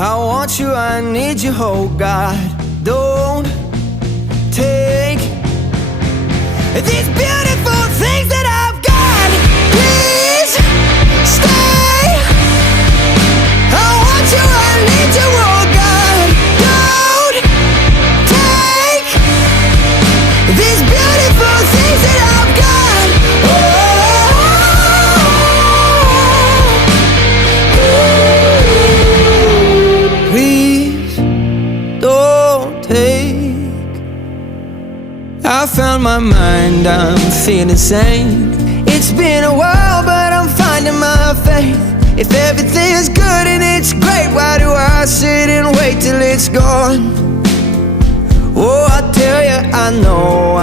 I want you, I need you, oh God. Don't take these beautiful things that I've got. Please stay. I want you, I need you, oh God. Don't take these beautiful things that I've got. Please don't take. I found my mind, I'm feeling sane. It's been a while, but I'm finding my faith. If everything's good and it's great, why do I sit and wait till it's gone? Oh, I tell you, I know